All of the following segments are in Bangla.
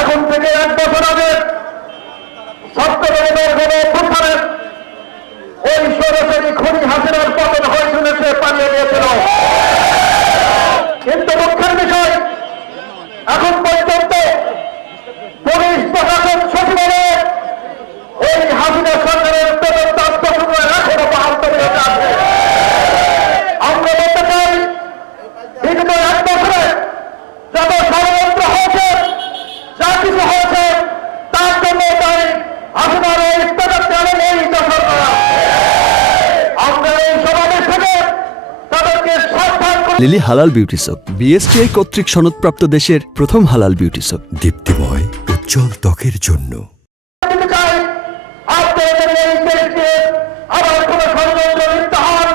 এখন থেকে 1 বছর আগে ছাত্রদলের গণঅভ্যুত্থানের ওই সরাসরি খুনি হাসিনার পতন হয়েছিল, সে পালিয়ে গিয়েছিল। কিন্তু দুঃখের বিষয়, এখন পর্যন্ত পুলিশ প্রশাসন সচিবালয়ে ওই হাসিনা সরকারের তদন্ত এখনো বাহাত্তর আছে। আমরা বলতে চাই, বিগত 1 বছরে যত ষড়যন্ত্র হয়েছে, যা কিছু হয়েছে, তার জন্য তাই হাসিনার এই তদন্তে এই দখল করা। আমরা এই সমাবেশ থেকে তাদেরকে সাবধান করে লিলি হালাল বিউটি সোপ, বিএসটিআই কর্তৃক সনদপ্রাপ্ত দেশের প্রথম হালাল বিউটি সোপ। দীপ্তিময় উজ্জ্বল ত্বকের জন্য। দিতে চাই। আপনাদের এই দেশকে আবার কোন ষড়যন্ত্র লিপ্ত হন,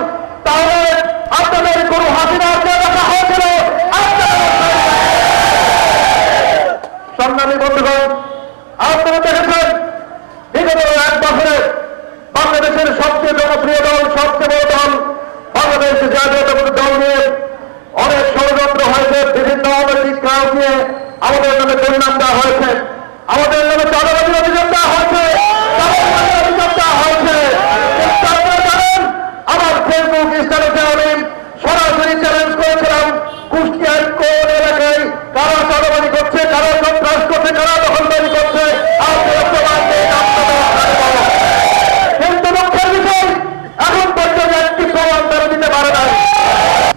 তাহলে আপনাদের গুরু হাসিনার যে রাখা হয়েছিল সংগ্রামী বন্ধুগণ, আপনারা দেখেছেন বিগত 1 বছরে বাংলাদেশের সবচেয়ে জনপ্রিয় দল, সবচেয়ে বড় দল বাংলাদেশ জাতীয়তাবাদী দল নিয়ে অনেক ষড়যন্ত্র হয়েছে। বিভিন্ন অনৈতিক কাজ নিয়ে আমাদের নামে দুর্নাম দেওয়া হয়েছে, আমাদের নামে চাঁদাবাজি অভিযোগ দেওয়া হয়েছে, অভিযোগ দেওয়া হয়েছে। কিন্তু আপনারা জানেন, আমার ফেসবুক ইনস্টাগ্রামে আমি সরাসরি চ্যালেঞ্জ করেছিলাম, কুষ্টিয়ার কোন এলাকায় কারা চাঁদাবাজি করছে, কারা সন্ত্রাস করছে, কারা দখলদারি করছে, আপনারা প্রমাণ দিন, আপনারা বলো। কিন্তু দুঃখের বিষয়, এখন পর্যন্ত একটি প্রমাণ তারা দিতে পারে নাই।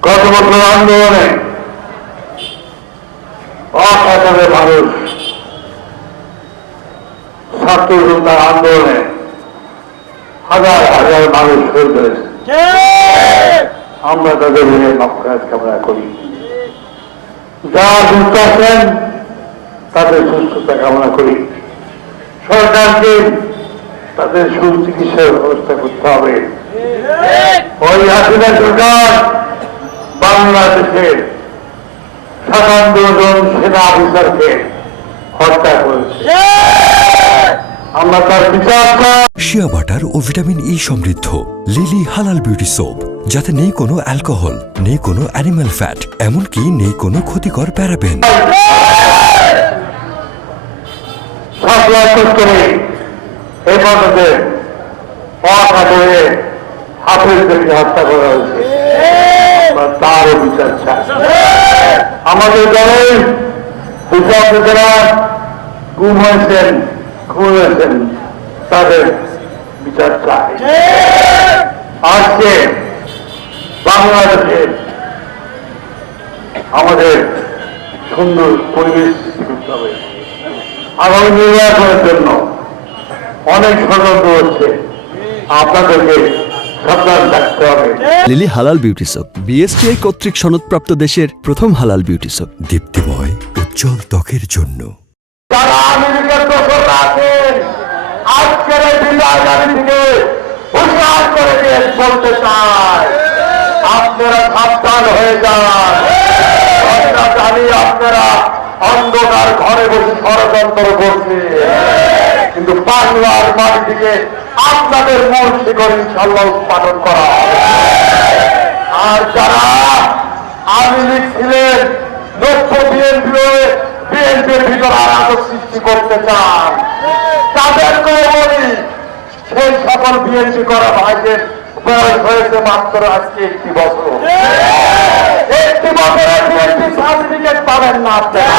গত বছর আন্দোলনে অসাধারণ মানুষ, ছাত্র জনতার আন্দোলনে হাজার হাজার মানুষ শহীদ হয়েছে। আমরা তাদের মাফরাত কামনা করি। যারা সুস্থ আছেন তাদের সুস্থতা কামনা করি। সরকারকে তাদের সুচিকিৎসার ব্যবস্থা করতে হবে। ওই হাসিনা সরকার বাংলাদেশের 57 জন সেনা অফিসারকে হত্যা করেছে। আমরা তার বিচার চাই। শিয়া বাটার ও ভিটামিন ই সমৃদ্ধ লিলি হালাল বিউটি সোপ, যাতে নেই কোনো অ্যালকোহল, নেই কোনো অ্যানিমাল ফ্যাট, এমনকি নেই কোনো ক্ষতিকর প্যারাবেন। হেফাজতে অকাতরে হাফেজদেরকে হত্যা করা হয়েছে, তারও বিচার চাই। আমাদের দলের বিচারপতিরা গুম হয়েছেন, খুন হয়েছেন, তাদের বিচার চাই। আজকে বাংলাদেশে আমাদের সুন্দর পরিবেশ সৃষ্টি করতে হবে। আগামী নির্বাচনের জন্য অনেক ষড়যন্ত্র হচ্ছে, আপনাদেরকে সাবধান থাকতে হবে। লিলি হালাল বিউটি সোপ, বিএসটিআই কর্তৃক সনদপ্রাপ্ত দেশের প্রথম হালাল বিউটি সোপ। দীপ্তিময় উজ্জ্বল ত্বকের জন্য। যারা আমেরিকার দোষর আছেন, আজকের এই বিদায় গাড়ি থেকে হুঁশিয়ার করে দিয়ে বলতে চায়, আপনারা সাবধান হয়ে যান। আমরা জানি আপনারা অন্ধকার ঘরে বসে ষড়যন্ত্র করছে, কিন্তু বাংলার মাটি থেকে আপনাদের মূল শিকড় ইনশাল্লাহ উৎপাদন করা হবে। আর যারা আওয়ামী লীগ ছিলেন, লক্ষ্য বিএনপির ভিতরে আরাধ সৃষ্টি করতে চান, তাদেরকেও বলি, সেই সকল বিএনপি করা ভাইদের বয়স হয়েছে মাত্র আজকে 1 বছর। 1 বছরে বিএনপি সার্টিফিকেট পাবেন না আপনারা।